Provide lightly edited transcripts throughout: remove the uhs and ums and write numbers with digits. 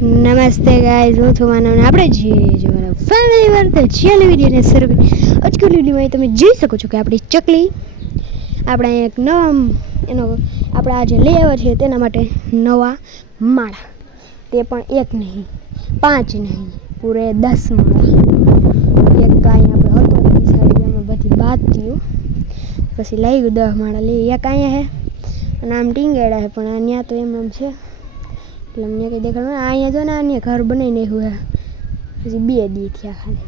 नमस्ते गाइस, હું છું માનવ ને આપણે જોઈએ જો ફેમિલી વર્તે ચાલે વિડિયોને શરૂ કરી. આજની વિડિયોમાં તમે જોઈ શકો છો કે આપણી ચકલી આપણે એક નવા એનો આપણે આજે લઈ આવ્યા છે તેના માટે નવા માળા, તે પણ એક નહીં 5 નહીં પૂરે 10 માળા. એક કાંઈ આપણે હતો સાડીમાં બધી બાદ થયું પછી લઈ ગયું 10 માળા લઈ. એક અહીંયા છે અને આમ ટીંગેડા છે પણ અહીંયા તો એમ છે એટલે અમને કંઈ દેખાડું. અહીંયા જો ને અહીંયા ઘર બનાવી નાખ્યું છે પછી 2 દી થયા ખાલી.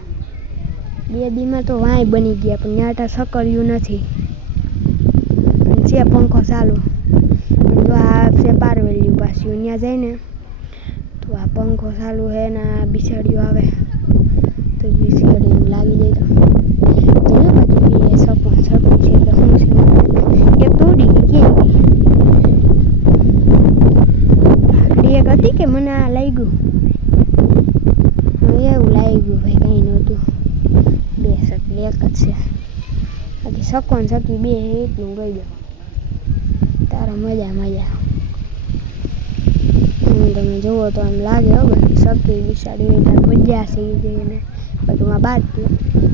2 દીમાં તો વાંય બની ગયા પણ ત્યાં સકર્યું નથી. છે પંખો ચાલુ પણ જો આ છે પારવેલ્યું પાછું ત્યાં જાય ને તો આ પંખો ચાલુ છે ને આ બિસાડીઓ આવે તો બિસાડી લાગી જાય તો બાકી એ સપન છે તો શું છે એક તોડી ગઈ ક્યાં ગઈ એક હતી કે મને આ લાગ્યું એવું લાગ્યું ભાઈ કંઈ નહોતું. 2 સકલી એક જ છે બાકી સકોન સકી 2 એટલું ગઈ ગયો તારા મજા તમે જુઓ તો આમ લાગે હો બધી સકી બિસાડી તાર મજા છે એ જઈને બાકી માં બાદ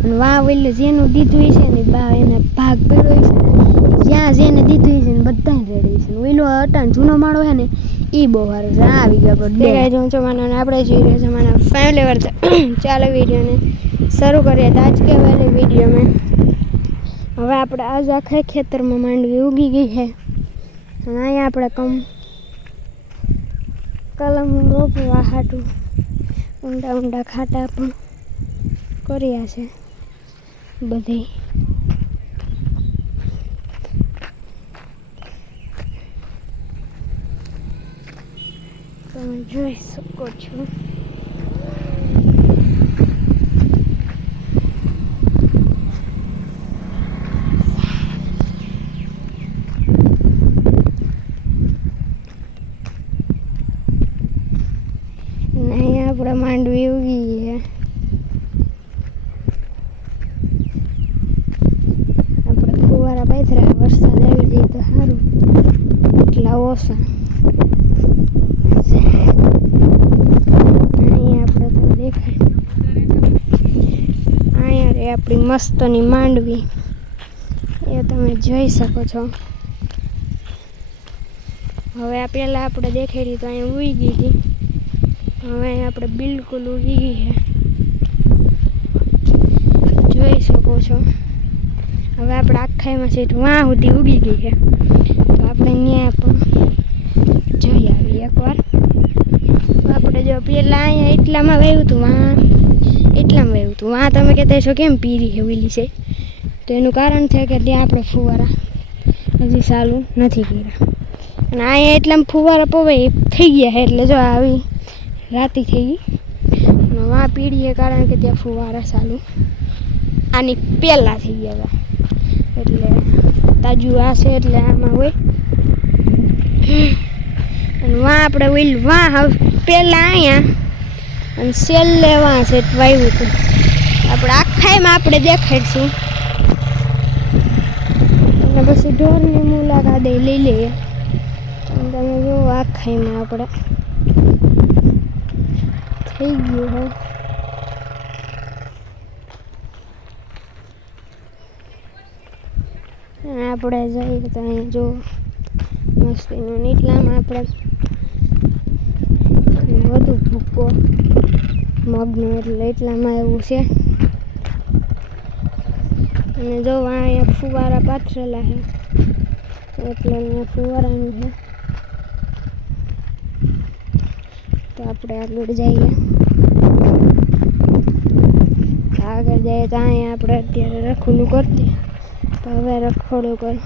અને વાહ એટલે જેનું દીધું છે ને બા એને ભાગ પડ્યો છે જ્યાં જેને દીધું છે ને બધા રેડી છે. ઓઈલો અટાણ જૂનો માળો છે ને એ બહુ સારું છે. આવી ગયો આપણે હું છું માનો આપણે જોઈ રહ્યા છે મારા ફેમિલી વર્તે ચાલો વિડીયોને શરૂ કરીએ. તો આજ કે વાલી વિડીયો મેં હવે આપણે આજ આખા ખેતરમાં માંડવી ઉગી ગઈ છે અને અહીંયા આપણે કલમ રોપવા હાટું ઊંડા ખાટા પણ કર્યા છે બધે. તમે જોઈ શકો છો આપણે માંડવી ઉગી છે. આપણે ફુવારા પાથરા વરસાદ આવી જાય તો સારું એટલા ઓછા અહીંયા આપણે તો દેખાય અહીંયા રે આપણી મસ્તની માંડવી એ તમે જોઈ શકો છો. હવે આ પહેલાં આપણે દેખાડી તો અહીંયા ઉગી ગઈ હતી હવે આપણે બિલકુલ ઉગી ગઈ છે જોઈ શકો છો. હવે આપણે આખાઈમાં છે વાં સુધી ઉગી ગઈ છે તો આપણે ત્યાં પણ જઈ આવી એકવાર. આપણે જો પહેલાં અહીંયા એટલામાં વાવ્યું હતું વાં તમે કહેતા છો કેમ પીરી છે ઓલી છે તો એનું કારણ છે કે ત્યાં આપણે ફુવારા હજી ચાલુ નથી કર્યા અને અહીંયા એટલામાં ફુવારા પવાય થઈ ગયા છે એટલે જો આવી રાતી થઈ ગઈ અને વાં પીડીએ કારણ કે ત્યાં ફુવારા ચાલુ આની પહેલાં થઈ ગયા હતા એટલે તાજું આ છે એટલે આમાં હોય અને વાં આપણે ઓઈલ વાં હવે પહેલાં અહીંયા અને છેલ્લે વાં છે વાવ્યું હતું આપણે આખાઈમાં આપણે દેખાડીશું અને પછી ઢોરની મુલાકાત લઈ લઈએ અને તમે જુઓ આખાઈમાં આપણે થઈ ગયું હોય. આપણે જઈએ તો અહીંયા જો મસ્તીનું નીચલામાં આપણે વધુ ભૂકો મગનો એટલે એટલામાં એવું છે અને જો અહીંયા ફુવારા પાથરેલા છે એટલે અહીંયા ફુવારાનું છે તો આપણે આગળ જઈએ તો અહીંયા આપણે અત્યારે રખોડું કરતી તો હવે રખોડું કર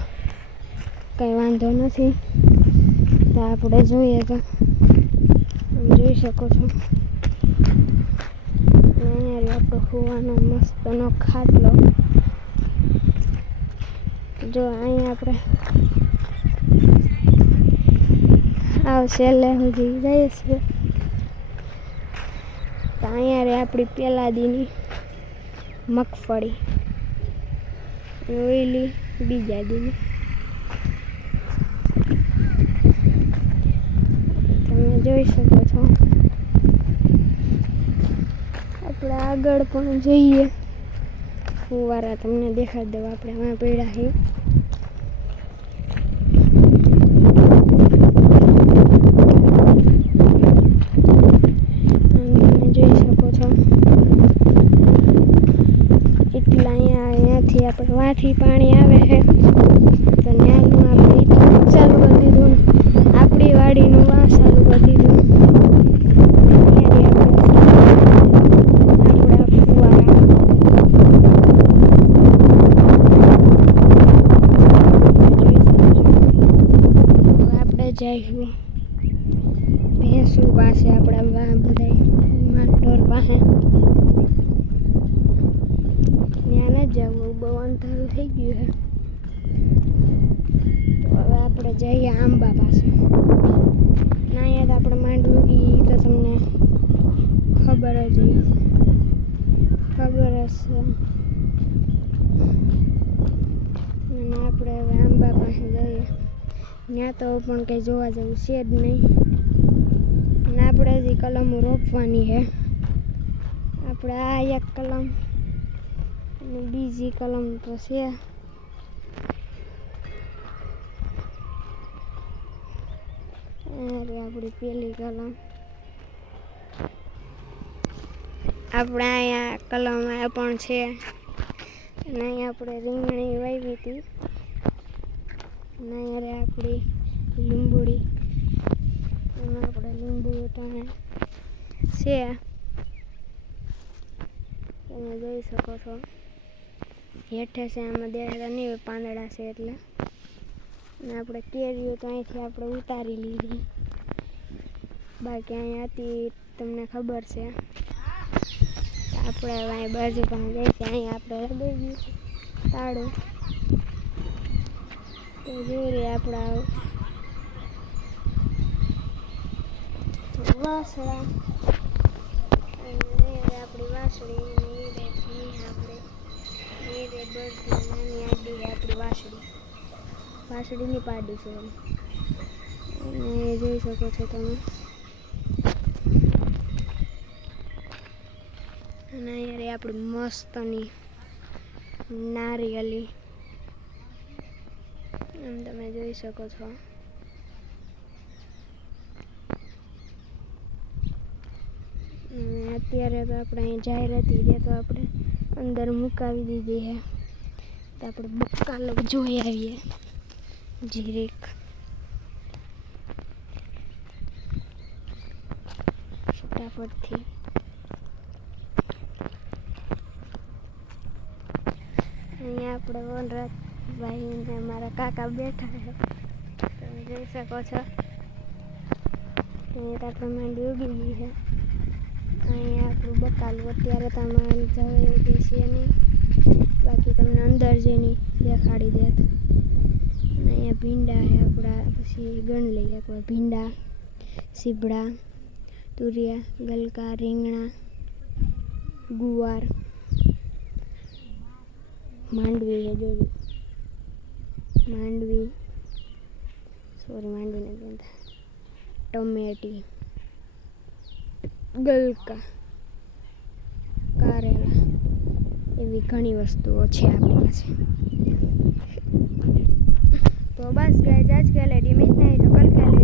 કંઈ વાંધો નથી તો આપણે જોઈએ તો જોઈ શકો છો અહીંયા આપણો ફુવાનો મસ્તનો ખાટલો જો અહીંયા આપણે આવ છેલ્લે સુધી જઈએ છીએ તો અહીંયા રે આપણી પહેલા દીની મગફળી ઓઈલી બીજા દીની તમે જોઈ શકો છો આગળ પણ જઈએ ફુવારા તમને દેખાડી દઉં આપણે આમાં પડ્યા છીએ તમે જોઈ શકો છો એટલા અહીંયાથી આપણે વાંથી પાણી આવે છે તો ત્યાંનું આપણે ચાલુ કરી દીધું આપણી વાડીનું વાં ચાલુ કરી દીધું જઈશું ભેંસું પાસે આપણા બધા ઢોર પાસે ત્યાં ન જવું બહુ અંધારું થઈ ગયું છે તો હવે આપણે જઈએ આંબા પાસે ના અહીંયા તો આપણે માંડવું ગઈ તો તમને ખબર જ ખબર હશે અને આપણે હવે આંબા પાસે જઈએ ત્યાં તો પણ કંઈ જોવા જેવું છે જ નહીં અને આપણે હજી કલમો રોપવાની છે આપણે આ એક કલમ અને બીજી કલમ તો છે આપણી પેલી કલમ આપણે અહીંયા કલમ પણ છે અને અહીંયા આપણે રીંગણી વાવી હતી અને અહીંયા આપણી લીંબુડી એમાં આપણે લીંબુ તમે છે તમે જોઈ શકો છો હેઠે છે આમાં દેખાતા નહીં પાંદડા છે એટલે અને આપણે કેરીઓ તો અહીંથી આપણે ઉતારી લીધી બાકી અહીંયા હતી તમને ખબર છે આપણે હવે અહીં બાજુ પણ જઈશું અહીંયા આપણે લગાવી ગયું છે તાળું તો જોઈએ આપણા વાસળા અને આપણી વાસળી અને આપણે બધી નાની આડી આપણી વાસળીની પાડી છે અને જોઈ શકો છો તમે અને અહીંયા આપણી મસ્તની નારિયેળી એમ તમે જોઈ શકો છો અત્યારે તો આપણે અહીં જાહેરાતી જે તો આપણે અંદર મુકાવી દીધી છે તો આપણે બકાલો જોઈ આવીએ જીરીક ફટાફટથી અહીંયા આપણે વનરાજ ભાઈ અને મારા કાકા બેઠા છે તમે જોઈ શકો છો અહીંયા આપણે માંડી ઉગી ગઈ છે અહીંયા આપણું બકાલું અત્યારે તમારે જવાય છીએ નહીં બાકી તમને અંદર જઈને દેખાડી દેત અને અહીંયા ભીંડા છે આપણા પછી ગણ લઈએ કોઈ ભીંડા સીભડા તુરિયા ગલકા રીંગણા ગુવાર માંડવી છે જોજો માંડવી નથી ટમેટી ગલકા કારેલા એવી ઘણી વસ્તુઓ છે આપણી પાસે तो बस गाइस आज के लिए इतना ही तो कल के लिए